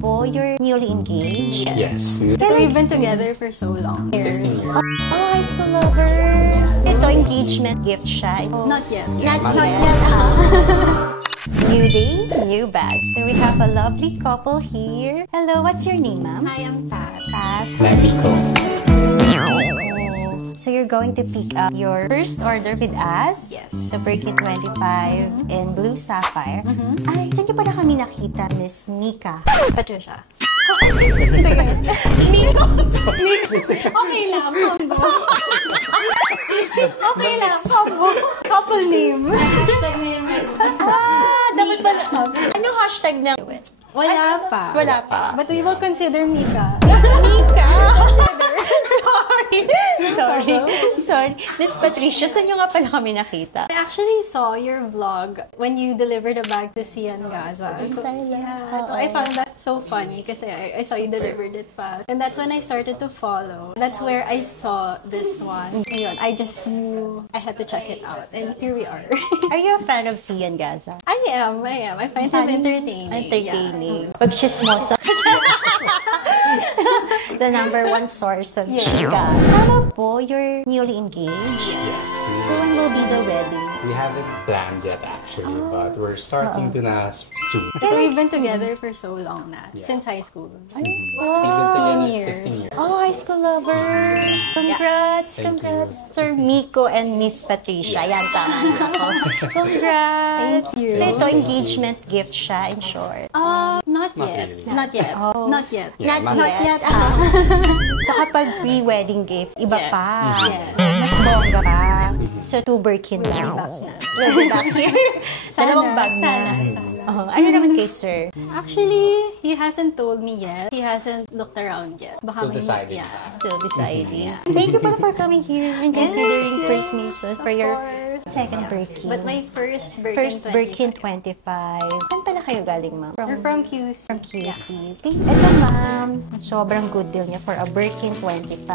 po, you're newly engaged? Yes. So we've been together for so long. 16 years. Oh, high school lovers. Ito, engagement gift siya. Not yet. Not yet. New day, new bag. So we have a lovely couple here. Hello, what's your name, ma'am? Hi, I'm Pat. Pat. Mexico. So you're going to pick up your first order with us? Yes. The Birkin 25 in Blue Sapphire. Ay, saan niyo pala kami nakita, Miss Mika? Patricia. Miko! Okay lang. Okay lang. Couple name. Dapat pala. Anong hashtag na? Wala pa. Wala pa. But we will consider Mika. Mika! Sorry. Miss Patricia, saan nyo nga pala kami nakita? I actually saw your vlog when you delivered a bag to Cian Gaza. So, yeah, I found that so funny kasi I saw you delivered it fast. And that's when I started to follow. That's where I saw this one. Ayun, I just knew I had to check it out. And here we are. Are you a fan of Cian Gaza? I am. I find him entertaining. Entertaining. Pag chismosa. The #1 source of chika. Tama po, you're newly engaged? Yes. So when will be the wedding? We haven't planned yet actually, but we're starting to na soon. So we've been together for so long na. Yeah. Since high school. We've been together 16 years. Oh, high school lovers! Congrats! Thank Congrats! you. Sir Miko and Miss Patricia. Yan, tama na ako. Congrats! Thank you. So ito, engagement gift siya, in short. Not Not yet. really. Not yet. Oh. Not yet. Yeah, Not yet. So kapag pre-wedding gift, iba Yes. pa. Yes. Mas bongga pa. So, 2 Birkin We'll be lang. back na. We'll be back here. Dalawang bag na. Sana. Ano naman kay sir? Actually, he hasn't told me yet. He hasn't looked around yet. Baka Still may- deciding. Yeah. Still deciding. Thank you pala for coming here and considering First Mason for your second Birkin. But my first Birkin First Birkin 25. 25. Saan pala kayo galing, ma'am? We're from QC. From QC. Ito, ma'am. Sobrang good deal niya for a Birkin 25.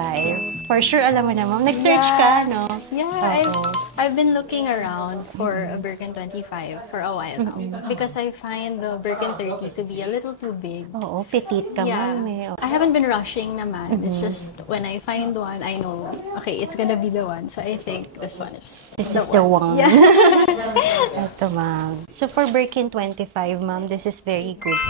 For sure, alam mo na, ma'am. Nag-search ka, no? Yeah, Oo. I've been looking around for a Birkin 25 for a while because I find the Birkin 30 to be a little too big. Oo, petite ka, Yeah. ma'am. Eh. I haven't been rushing naman. It's just when I find one, I know, okay, it's gonna be the one. So I think this one is This is the one. Yeah. Ito, ma'am. So, for Birkin 25, ma'am, this is very good.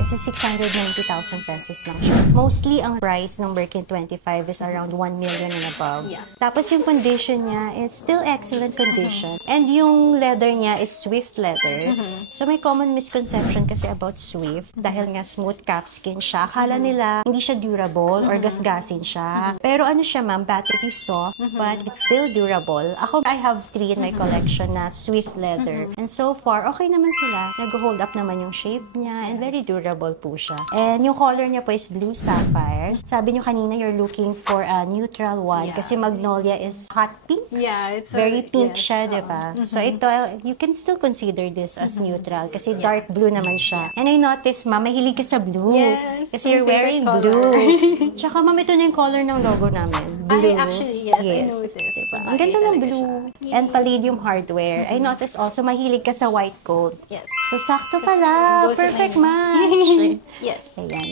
This is 690,000 pesos lang siya. Mostly, ang price ng Birkin 25 is around 1 million and above. Yeah. Tapos, yung condition niya is still excellent condition. And yung leather niya is Swift leather. So, may common misconception kasi about Swift. Dahil nga smooth calfskin siya. Akala nila hindi siya durable or gasgasin siya. Pero ano siya, ma'am, battery soft, but it's still durable. Ako, I have 3 in my collection na Swift leather. And so far, okay naman sila. Nag-hold up naman yung shape niya and very durable po siya. And yung color niya po is Blue Sapphire. Sabi niyo kanina, you're looking for a neutral one kasi Magnolia is hot pink. Yeah, it's Very pink yes. siya, di ba? So ito, you can still consider this as neutral kasi dark blue naman siya. And I noticed, ma'am, mahilig ka sa blue. Yes, Kasi my you're wearing favorite color. blue. Tsaka, ma'am, ito na yung color ng logo namin. Blue. Actually, yes, I noticed. Diba? Ang ganda ng Talaga blue. siya. And palladium hardware. I noticed also, mahilig ka sa white coat. Yes. So, sakto pala. goes with Perfect my- match. Yes. Ayan.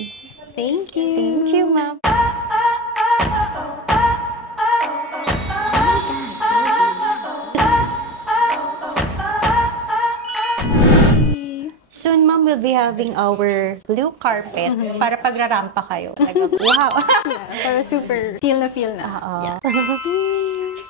Thank you. Thank you, ma'am. Soon, ma'am, we'll be having our blue carpet para pagrarampa kayo. Wow! Para super feel na. Yeah.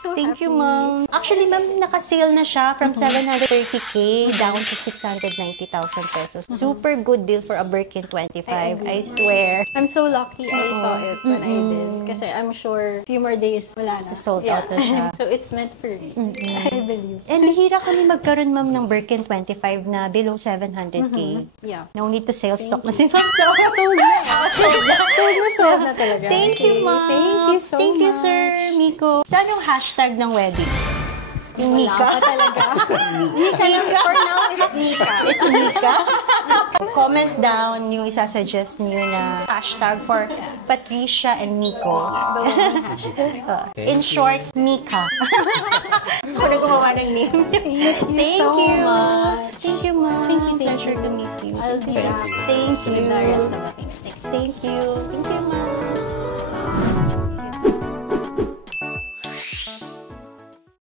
So Thank you, happy. ma'am. Actually, ma'am, naka-sale na siya from 730K down to 690,000 pesos. Super good deal for a Birkin 25, I swear. I'm so lucky I saw it when I did. Kasi I'm sure few more days, wala na. Sold out na siya. So it's meant for me. I believe. And bihira kami magkaroon, ma'am, ng Birkin 25 na below 700K. Yeah. No need to sell stock na si ma'am. Sold na talaga. Thank you, ma'am. Thank you so Thank you, much. sir Miko. So, anong hashtag ng wedding? Yung Mika. talaga. Mika. For now, it's Mika. It's Mika. Comment down yung isasuggest niyo na hashtag for Patricia and Miko. In short, Mika. Ako na gumawa ng name. Thank you so much. Thank you, ma'am. Thank you. Pleasure to meet you. I'll be Thank back you. Thank with the you. rest of the things. Thank you. Thank you.